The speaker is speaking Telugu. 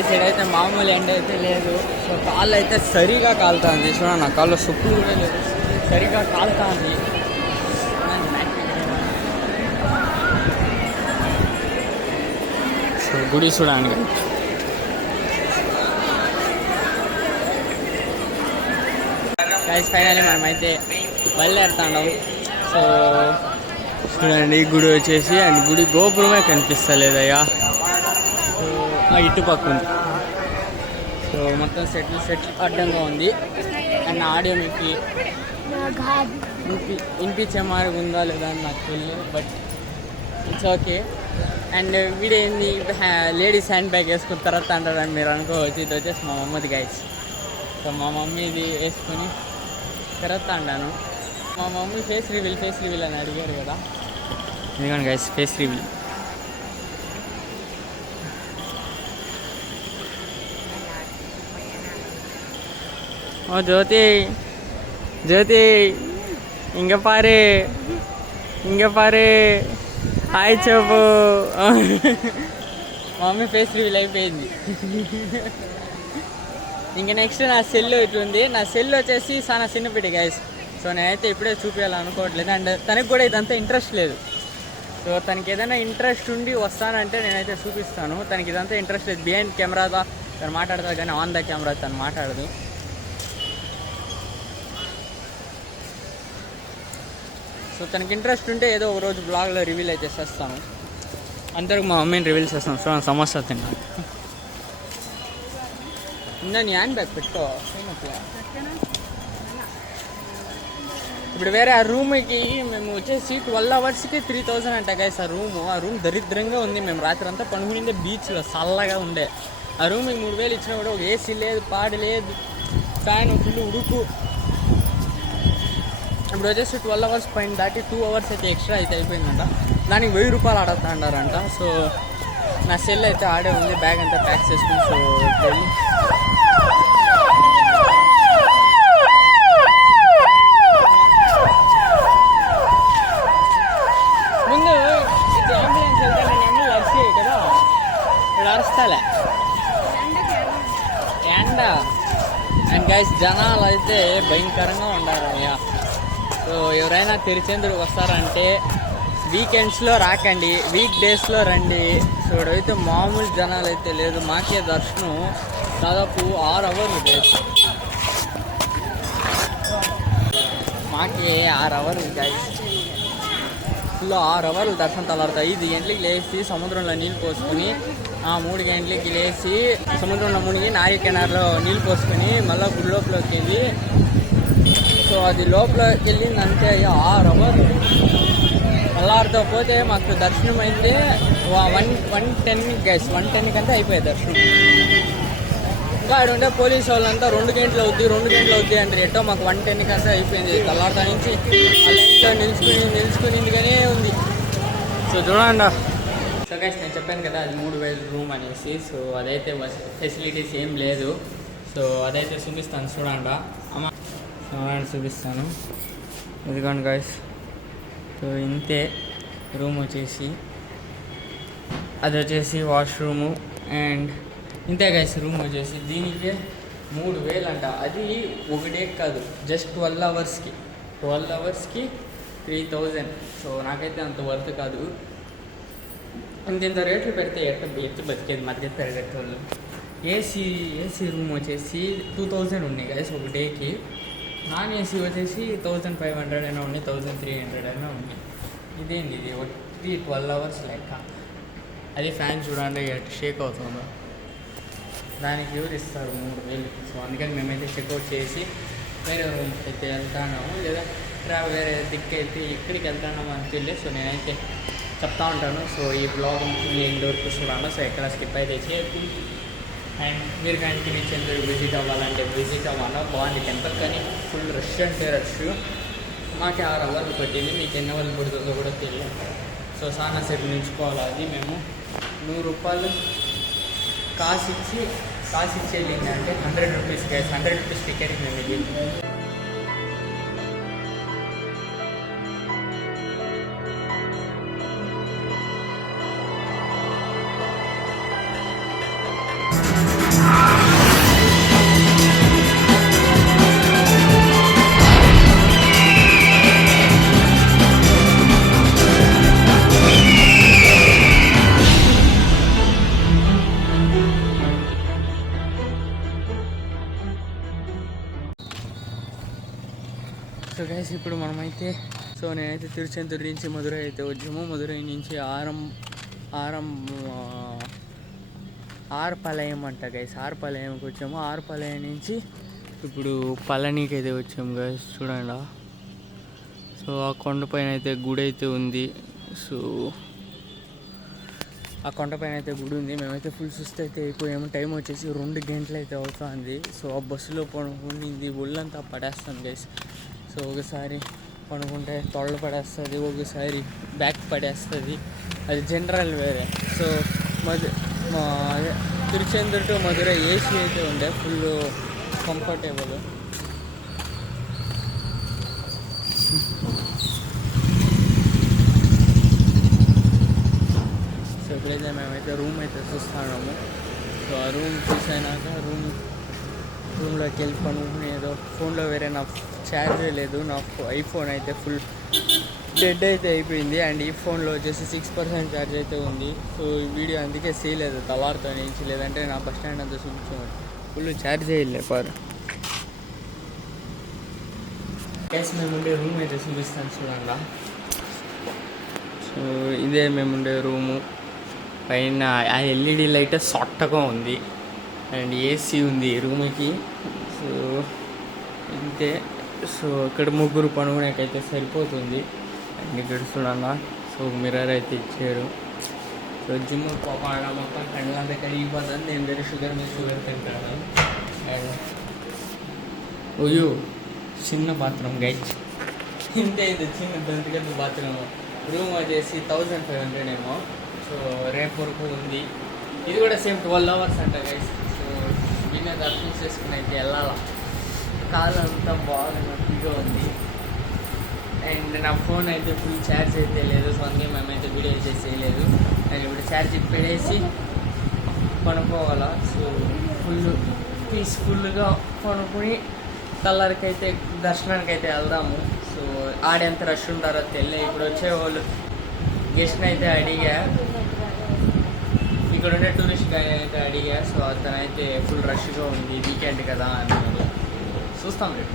గైస్ ఇడైతే మామూలు ఎండ అయితే లేదు. సో కాళ్ళు అయితే సరిగా కాలుతుంది. చూడండి నా కాళ్ళు సొప్పులు కూడా లేదు, సరిగా కాలుతుంది. సో గుడి చూడండి గైస్. ఫైనల్లీ మనమైతే బయలుదేరుతాం. సో చూడండి గుడి వచ్చేసి, అండ్ గుడి గోపురమే కనిపిస్తలేదయ్యా. సో ఇటు పక్క ఉంది. సో మొత్తం సెట్ అడ్డంగా ఉంది. అండ్ ఆడియో మీకు వినిపించే మార్గం ఉందా లేదా అని నాకు తెలియదు, బట్ ఇట్స్ ఓకే. అండ్ వీడేంది లేడీస్ హ్యాండ్ బ్యాగ్ వేసుకున్న తర్వాత అంటారని మీరు అనుకోవచ్చు. ఇది వచ్చేసి మా మమ్మది గైస్. సో మా మమ్మీ ఇది వేసుకొని తర్వాత అన్నాను. మా మమ్మీ ఫేస్ రివీల్ అని అడిగారు కదా, ఎందుకంటే గైస్ ఫేస్ రివీల్. ఓ జ్యోతి ఇంక పారే హాయ్ చెప్పు. మా మమ్మీ ఫేస్ రివీల్ అయిపోయింది. ఇంకా నెక్స్ట్ నా సెల్ ఇట్లుంది. నా సెల్ వచ్చేసి చాలా చిన్నపిటి గైస్. సో నేనైతే ఇప్పుడే చూపించాలనుకోవట్లేదు. అండ్ తనకి కూడా ఇదంతా ఇంట్రెస్ట్ లేదు. సో తనకి ఏదైనా ఇంట్రెస్ట్ ఉండి వస్తానంటే నేనైతే చూపిస్తాను. తనకి ఇదంతా ఇంట్రెస్ట్ లేదు. బిహైండ్ కెమెరాతో తను మాట్లాడతారు కానీ ఆన్ ద కెమెరా తను మాట్లాడదు. సో తనకి ఇంట్రెస్ట్ ఉంటే ఏదో ఒక రోజు బ్లాగ్లో రివీల్ అయితే చేస్తాను. అందరికి మా మమ్మీని రివీల్ చేస్తాను. సో సమస్య తిన్నాను. ఇంకా నీ హ్యాండ్ బ్యాగ్ పెట్టుకో. ఇప్పుడు వేరే ఆ రూమ్కి మేము వచ్చేసి 12 అవర్స్కి 3000 అంట గైస్. ఆ రూమ్ దరిద్రంగా ఉంది. మేము రాత్రి అంతా పనుకునిందే బీచ్లో, చల్లగా ఉండే. ఆ రూమ్కి 3000 ఇచ్చినా కూడా ఒక ఏసీ లేదు, పాడు లేదు, ఫ్యాన్ ఫుల్ ఉడుకు. ఇప్పుడు వచ్చేసి 12 అవర్స్ పైన దాటి 2 అవర్స్ అయితే ఎక్స్ట్రా అయితే అయిపోయిందంట. దానికి 1000 రూపాయలు అడుగుతాండారంట. సో నా సెల్ అయితే ఆడే ఉంది, బ్యాగ్ అంతా ప్యాక్ చేసుకుని. సో వెళ్ళి ముందు ఇది అంబులెన్స్ వెళ్తాను నేను లక్ష్య కదా, ఇక్కడ అరుస్తాలే ఎండ. అండ్ గైస్ జనాలు అయితే భయంకరంగా ఉండాలి అయ్యా. సో ఎవరైనా తిరుచెందూరు వస్తారంటే వీకెండ్స్లో రాకండి, వీక్ డేస్లో రండి. సో ఇక్కడైతే మామూలు జనాలు అయితే లేదు. మాకే దర్శనం దాదాపు 6 అవర్లు గైస్. మాకే 6 అవర్లు గైస్. ఫుల్ 6 అవర్లు దర్శనం. తర్వాత 5 గంటలకి లేచి సముద్రంలో నీళ్ళు పోసుకొని, 3 గంటలకి లేచి సముద్రంలో మునిగి నాయకెనార్లో నీళ్ళు పోసుకొని మళ్ళీ గుడి లోపలికి వెళ్ళి, సో అది లోపలికి వెళ్ళిందంటే 6 అవర్లు. మళ్ళారితో పోతే మాకు దర్శనం అయితే 110 గైస్, 110 కంటే అయిపోయాయి దర్శనం. ఇంకా ఆడ ఉండే పోలీసు వాళ్ళంతా 2 గంటలు అవుద్ది అంటే ఎట్టో మాకు 110 కంటే అయిపోయింది. తెల్లారితో నుంచి ఆ లైన్లో నిలుచుకునిందిగానే ఉంది. సో చూడండి. సో గైస్ నేను చెప్పాను కదా అది 3000 రూమ్ అనేసి. సో అదైతే ఫెసిలిటీస్ ఏం లేదు. సో అదైతే చూపిస్తాను చూడండి. చూపిస్తాను ఇదిగోండి గైస్. సో ఇంతే రూమ్ వచ్చేసి, అది వచ్చేసి వాష్రూము. అండ్ ఇంతే గైస్ రూమ్ వచ్చేసి. దీనికే 3000 అంట. అది ఒకటే కాదు, జస్ట్ 12 అవర్స్కి 3000. సో నాకైతే అంత వర్త్ కాదు. ఇంత రేట్లు పెడితే ఎట్టు బతికేది మధ్య తరగతి. ఏసీ రూమ్ వచ్చేసి 2000 ఉన్నాయి గైస్ ఒక డేకి. నాన్ ఏసీ వచ్చేసి 1500 అయినా ఉన్నాయి, 1300 అయినా ఉన్నాయి. ఇదేంటి ఇది 12 అవర్స్ లెక్క. అది ఫ్యాన్ చూడండి ఎట్ షేక్ అవుతుందో. దానికి ఎవరు ఇస్తారు 3000. సో అందుకని మేమైతే చెక్అవుట్ చేసి వేరే రూమ్కి అయితే వెళ్తాము, లేదా వేరే దిక్కు అయితే ఎక్కడికి వెళ్తాము అని తెలియదు. సో నేనైతే చెప్తా ఉంటాను. సో ఈ బ్లాగ్ ఎండ్ వరకు చూడాలి. సో ఎక్కడ స్కిప్ అయితే చేయకు. అండ్ మీరు కానీ తిరుచెందూరు విజిట్ అవ్వాలంటే విజిట్ అవ్వాలా. బాగుంది టెంపుల్, కానీ ఫుల్ రష్ అంటే రష్. మాకు 6 అవర్లు పట్టింది, మీకు ఎన్ని అవర్లు పడుతుందో కూడా తెలియదు. సో చాలా సేపు నిలుచుకోవాలి. అది మేము 100 రూపాయలు కాసు ఇచ్చి వెళ్ళింది అంటే 100 రూపీస్ గైస్. 100 రూపీస్ టికెట్ మేము వెళ్ళింది. సో గైస్ ఇప్పుడు మనమైతే నేనైతే తిరుచెంతూరు నుంచి మధురై అయితే వచ్చాము. మధురై నుంచి ఆర్పాలయం అంట గైస్. ఆర్పాలయంకి వచ్చాము. ఆర్పాలయం నుంచి ఇప్పుడు పళనికి అయితే వచ్చాము గైస్. చూడండి, సో ఆ కొండపైన అయితే గుడి అయితే ఉంది. సో ఆ కొండపైన అయితే గుడి ఉంది. మేమైతే ఫుల్ సుస్థి అయితే అయిపోయాము. టైం వచ్చేసి 2 గంటలు అయితే అవుతుంది. సో ఆ బస్సులో పడుకుంది ఒళ్ళంతా పడేస్తుంది గైస్. సో ఒకసారి పడుకుంటే తొడలు పడేస్తుంది, ఒకసారి బ్యాక్ పడేస్తుంది. అది జనరల్ వేరే. So Tiruchendur to Madurai AC అయితే ఉండే, ఫుల్ కంఫర్టబుల్. సో ఇప్పుడైతే మేమైతే రూమ్ అయితే చూస్తున్నాము. సో ఆ రూమ్ చూసాక రూమ్లోకి వెళ్ళి పనుకుని ఏదో ఫోన్లో వేరే నా ఛార్జర్ లేదు. నా ఐఫోన్ అయితే ఫుల్ డెడ్ అయితే అయిపోయింది. అండ్ ఈ ఫోన్లో వచ్చేసి 6% ఛార్జ్ అయితే ఉంది. సో ఈ వీడియో అందుకే చేయలేదు తలారితో నుంచి, లేదంటే నా బస్ స్టాండ్ అంతా చూపించాను. ఫుల్ ఛార్జ్ చేయలే పారు. కేసు మేము ఉండే రూమ్ అయితే చూపిస్తాను చూడండి. సో ఇదే మేము ఉండే రూము. పైన ఆ ఎల్ఈడి లైట్ సొట్టగా ఉంది అండ్ ఏసీ ఉంది రూమ్కి. సో ఇంతే. సో ఇక్కడ 3 పనుకునేకైతే సరిపోతుంది. అండ్ ఇక్కడ చూడండి, సో మిర్రర్ అయితే ఇచ్చారు. సో జిమ్ పోకుండా మొత్తం కళ్ళంతా కరిగిపోతుంది. నేను వేరే షుగర్ మీద షుగర్ తింటాను. అండ్ ఓయో చిన్న బాత్రూమ్ గైస్. ఇంతే, ఇది చిన్న దంతిగద్దు బాత్రూమ్. రూమ్ వచ్చేసి 1500 ఏమో. సో రేపు వరకు ఉంది. ఇది కూడా సేమ్ 12 hours అంట గైస్. సో వీళ్ళని దర్శనం చేసుకుని అయితే వెళ్ళాలా. కాలు అంతా బాగా నొప్పిగా ఉంది. అండ్ నా ఫోన్ అయితే ఫుల్ ఛార్జ్ అయితే లేదు. సో అందుకే మేమైతే వీడియో అయితే చేయలేదు. అండ్ ఇప్పుడు ఛార్జ్ పెడేసి కొనుక్కోవాలా. సో ఫుల్ పీస్ఫుల్గా కొనుక్కొని కలర్కి అయితే దర్శనానికి అయితే వెళ్దాము. సో ఆడెంత రష్ ఉంటారో తెలియదు. ఇప్పుడు వచ్చే వాళ్ళు గెస్ట్ని అయితే అడిగా, ఇక్కడ ఉండే టూరిస్ట్ గైడ్ అయితే అడిగా. సో అతనైతే ఫుల్ రష్గా ఉంది, వీకెండ్ కదా అన్నాడు. చూస్తాం రేపు.